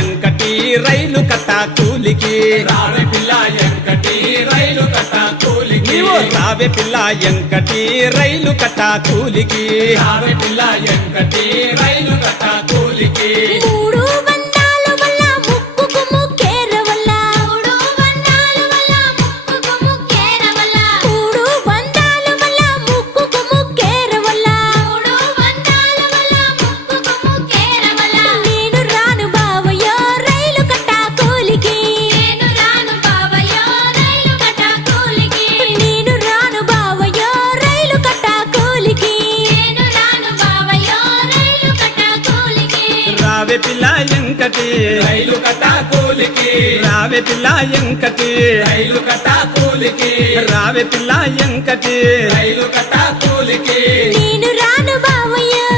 ఎంకటి రైలు కట్ట కూలికి రావే పిల్ల ఎంకటి రైలు కట్ట కూలికి రావే పిల్ల ఎంకటి రైలు కట్ట కూలికి రావే పిల్ల ఎంకటి రైలు కట్ట కూలికి మూడు బంధాల వల్ల ముక్కుకు ముక్కేర వల్ల మూడు బంధాల వల్ల ముక్కుకు ముక్కేర వల్ల మూడు బంధాల వల్ల ముక్కుకు ముక్కేర వల్ల మూడు బంధాల వల్ల ముక్కుకు ముక్కేర వల్ల నేను రాను బావయ్యో రైలు కట్ట కూలికి నేను రాను బావయ్యో రైలు కట్ట కూలికి నేను రాను బావయ్యో రైలు కట్ట కూలికి నేను రాను బావయ్యో రైలు కట్ట కూలికి రావే పిల్ల ఎంకటి రైలు కట్ట కూలికి రావే పిల్ల ఎంకటి రైలు కట్ట కూలికి రావే పిల్ల ఎంకటి రైలు కట్ట కూలికి నేను రాను బావయ్యో